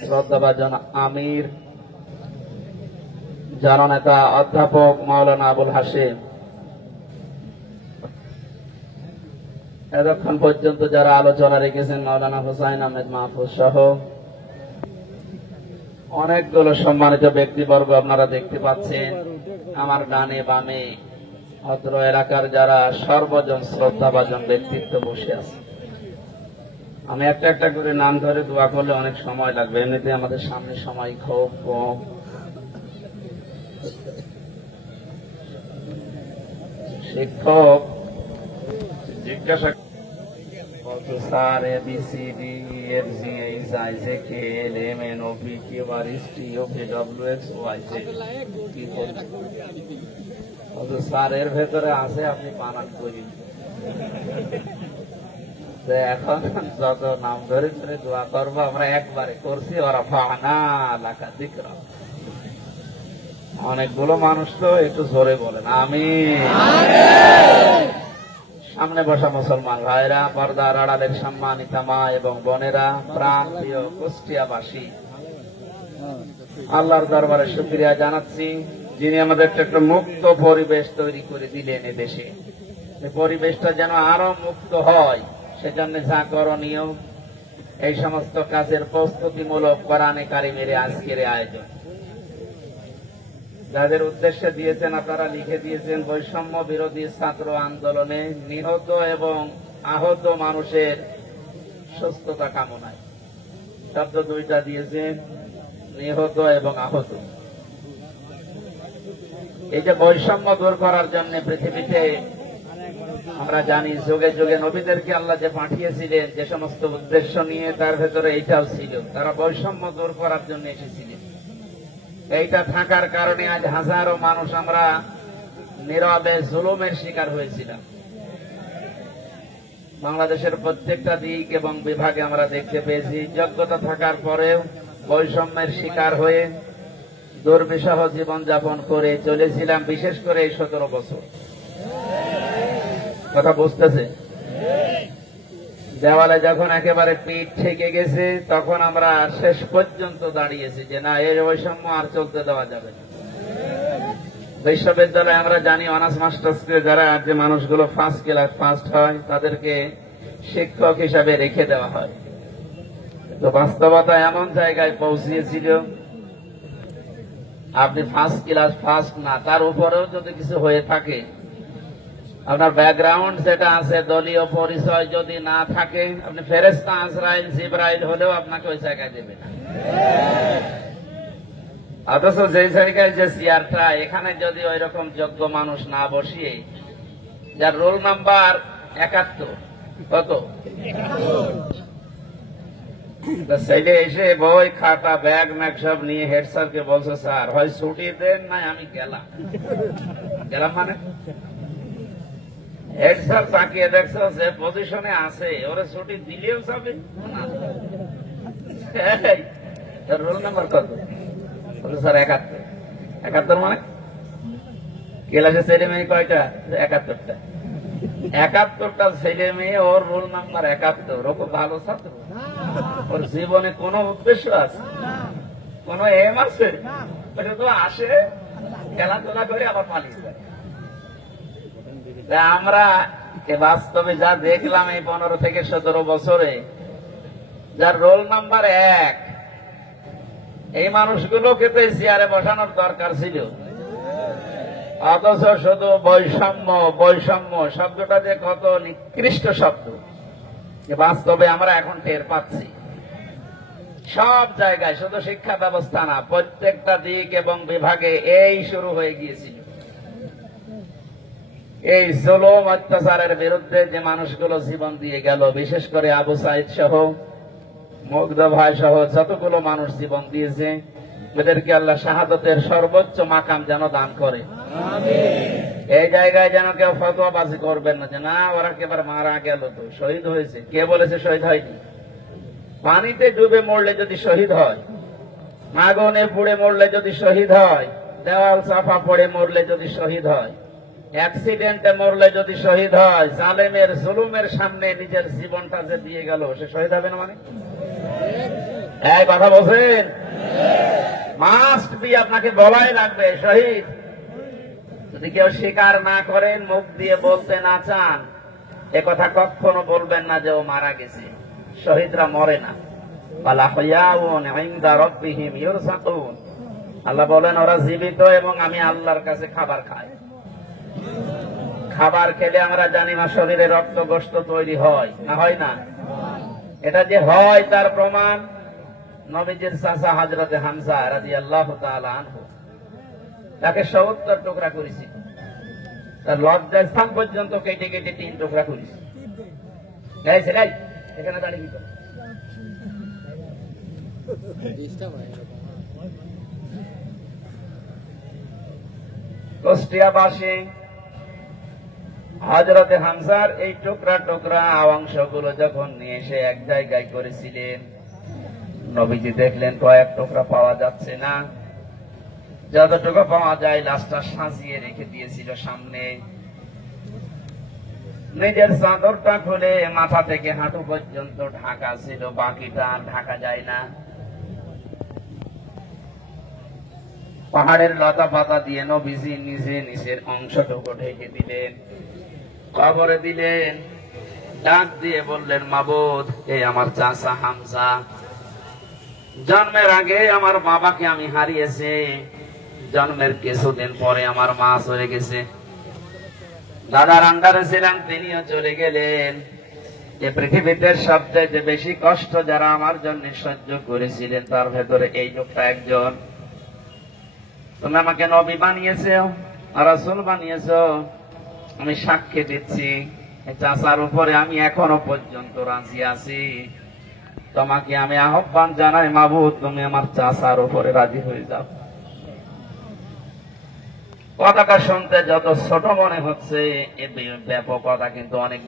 শ্রদ্ধাভাজন আমির, জননেতা অধ্যাপক মাওলানা আবুল হাশেম, এতক্ষণ পর্যন্ত যারা আলোচনা রেখেছেন মাওলানা হুসাইন আহমেদ মাহফুজ সহ অনেকগুলো সম্মানিত ব্যক্তিবর্গ আপনারা দেখতে পাচ্ছেন। আমার ডানে বামে অত্র এলাকার যারা সর্বজন শ্রদ্ধাভাজন ব্যক্তিত্ব বসে আছে। আমি একটা একটা করে নাম ধরে দোয়া করলে অনেক সময় লাগবে, এমনিতে আমাদের সামনে সময় খুব কম। শিক্ষক জিজ্ঞাসা sir ABCD EFG HIJK LMN OPQ RST OPWXYZ স্যারের ভেতরে আছে, আপনি বানান করি। এখন যত নাম ধরে ধরে দোয়া করবো আমরা একবারে করছি, ওরা ফানা লাকা যিকরা। অনেকগুলো মানুষ তো একটু জোরে বলেন আমিন। সামনে বসা মুসলমান ভাইরা, পর্দার আড়ালের সম্মানিতা মা এবং বোনেরা, প্রাণ প্রিয় কুষ্টিয়াবাসী, আল্লাহর দরবারে শুকরিয়া জানাচ্ছি যিনি আমাদের একটা মুক্ত পরিবেশ তৈরি করে দিলেন এদেশে। এই পরিবেশটা যেন আরো মুক্ত হয়, সেজন্য যা করণীয় এই সমস্ত কাজের প্রস্তুতিমূলক কোরআনে কারিমের আজকের আয়োজন। যাদের উদ্দেশ্যে দিয়েছেন আপনারা লিখে দিয়েছেন, বৈষম্য বিরোধী ছাত্র আন্দোলনে নিহত এবং আহত মানুষের সুস্থতা কামনায়। শব্দ দুইটা দিয়েছেন, নিহত এবং আহত। এই যে বৈষম্য দূর করার জন্য পৃথিবীতে আমরা জানি যুগে যুগে নবীদেরকে আল্লাহ যে পাঠিয়েছিলেন যে সমস্ত উদ্দেশ্য নিয়ে, তার ভেতরে এইটাও ছিল, তারা বৈষম্য দূর করার জন্য এসেছিলেন। এইটা থাকার কারণে আজ হাজারো মানুষ আমরা নীরবে জুলুমের শিকার হয়েছিলাম। বাংলাদেশের প্রত্যেকটা দিক এবং বিভাগে আমরা দেখতে পেয়েছি, যোগ্যতা থাকার পরেও বৈষম্যের শিকার হয়ে দুর্বিষহ জীবনযাপন করে চলেছিলাম, বিশেষ করে এই 17 বছর। কথা বুঝতেছে? দেওয়ালে যখন একেবারে পিঠ ঠেকে গেছে, তখন আমরা শেষ পর্যন্ত দাঁড়িয়েছি যে না, এই বৈষম্য আর চলতে দেওয়া যাবে না। বিশ্ববিদ্যালয়ে আমরা জানি অনার্স মাস্টার্সকে যারা যে মানুষগুলো ফার্স্ট ক্লাস ফার্স্ট হয় তাদেরকে শিক্ষক হিসাবে রেখে দেওয়া হয়। তো বাস্তবতা এমন জায়গায় পৌঁছিয়েছিল, আপনি ফার্স্ট ক্লাস ফার্স্ট না, তার উপরেও যদি কিছু হয়ে থাকে, আপনার ব্যাকগ্রাউন্ড যেটা আছে, দলীয় পরিচয় যদি না থাকে, আপনি ফেরেশতা আজরাইল জিবরাইল হলেও আপনাকে ওই জায়গায় দেবে না। অথচ যে জায়গায় যে চেয়ারটা, এখানে যদি ওই রকম যোগ্য মানুষ না বসিয়ে, যার রোল নাম্বার 71, কত ছেলে এসে বই খাতা ব্যাগ ম্যাগ সব নিয়ে হেড স্যারকে বলছে, স্যার হয় ছুটি দেন, নাই আমি গেলাম। মানে হেড স্যার তাকিয়ে দেখছে যে পজিশনে আছে, ওরা ছুটি দিলেও যাবে না। রোল নাম্বার কত? স্যার 71। 71 মানে ক্লাসে ছেলে মেয়ে কয়টা? 71টা। 71টা ছেলে মেয়ে, ওর রোল নাম্বার 71। ও খুব ভালো ছাত্র, ওর জীবনে কোন উদ্দেশ্য আছে, কোন এম আছে? ওটা তো আসে খেলাধুলা করে আবার পালিয়ে যায়। আমরা বাস্তবে যা দেখলাম এই 15 থেকে 17 বছরে, যার রোল নাম্বার 1, এই মানুষগুলোকে তো চেয়ারে বসানোর দরকার ছিল। অথচ শুধু বৈষম্য বৈষম্য শব্দটা যে কত নিকৃষ্ট শব্দ, বাস্তবে আমরা এখন টের পাচ্ছি। সব জায়গায়, শুধু শিক্ষা ব্যবস্থা না, প্রত্যেকটা দিক এবং বিভাগে এই শুরু হয়ে গিয়েছিল। এই জুলুম অত্যাচারের বিরুদ্ধে যে মানুষগুলো জীবন দিয়ে গেল, বিশেষ করে আবু সাইদ সহ, মুগ্ধ ভাই সহ যতগুলো মানুষ জীবন দিয়েছে, এদেরকে আল্লাহ শাহাদতের সর্বোচ্চ মাকাম যেন দান করে। এই জায়গায় যেন কেউ ফতোয়াবাজি করবেন না যে না, ওরা একেবারে মারা গেল, তো শহীদ হয়েছে। কে বলেছে শহীদ হয়নি? পানিতে ডুবে মরলে যদি শহীদ হয়, আগুনে পুড়ে মরলে যদি শহীদ হয়, দেওয়াল চাপা পড়ে মরলে যদি শহীদ হয়, অ্যাক্সিডেন্টে মরলে যদি শহীদ হয়, জালেমের জুলুমের সামনে নিজের জীবনটা যে দিয়ে গেল, সে শহীদ হবে না? মানে এই কথা বলছেন, মাস্ট বি, আপনাকে বলাই লাগবে শহীদ। যদি কেউ স্বীকার না করেন, মুখ দিয়ে বলতে না চান, এ কথা কখনো বলবেন না যে ও মারা গেছে। শহীদরা মরে না। আল্লাহ বলেন ওরা জীবিত এবং আমি আল্লাহর কাছে খাবার খাই। খাবার খেলে আমরা জানি না শরীরে রক্ত গোশত তৈরি হয় না, হয় না? এটা যে হয় তার প্রমাণ নবীজির চাচা হযরতে হামজা রাদিয়াল্লাহু তাআলা আনহু, তাকে ৭০ টুকরা করেছি, তার লজ্জাস্থান পর্যন্ত কেটে কেটে ৩ টুকরা করেছি। এখানে দাঁড়িয়ে কি করে? কুষ্টিয়াবাসী হযরতে হামজার এই টুকরা টুকরা অংশগুলো যখন নিয়ে এসে এক জায়গায় করেছিলেন, নবীজি দেখলেন কয়েক টুকরা পাওয়া যাচ্ছে না, যতটুকু পাওয়া যায় লাশটা সাজিয়ে রেখে দিয়েছিল সামনে। নিজের চাদরটা খুলে মাথা থেকে হাঁটু পর্যন্ত ঢাকা ছিল, বাকিটা আর ঢাকা যায় না। পাহাড়ের লতা পাতা দিয়ে নবীজি নিজে নিজের অংশটুকু ঢেকে দিলেন, কবরে দিলেন, ডাক দিয়ে বললেন, মাবুদ, এই আমার চাচা হামজা, জন্মের আগে আমার বাবাকে আমি হারিয়েছি, জন্মের কিছুদিন পরে আমার মা চলে গেছে, দাদার আন্ডারে ছিলাম, তিনিও চলে গেলেন। এই পৃথিবীতে সবচেয়ে বেশি কষ্ট যারা আমার জন্য সহ্য করেছিলেন তার ভেতরে এই লোকটা একজন। তুমি আমাকে নবী বানিয়েছো, রাসূল বানিয়েছো, আমি সাক্ষী দিচ্ছি চাচার উপরে আমি এখনো পর্যন্ত রাজি আছি। তোমাকে আমি আহ্বান জানাই, মাবুদ, তুমি আমার চাচার উপরে রাজি হয়ে যাও। কথাটা শুনতে যত ছোট মনে হচ্ছে, এ ব্যাপকতা কিন্তু অনেক।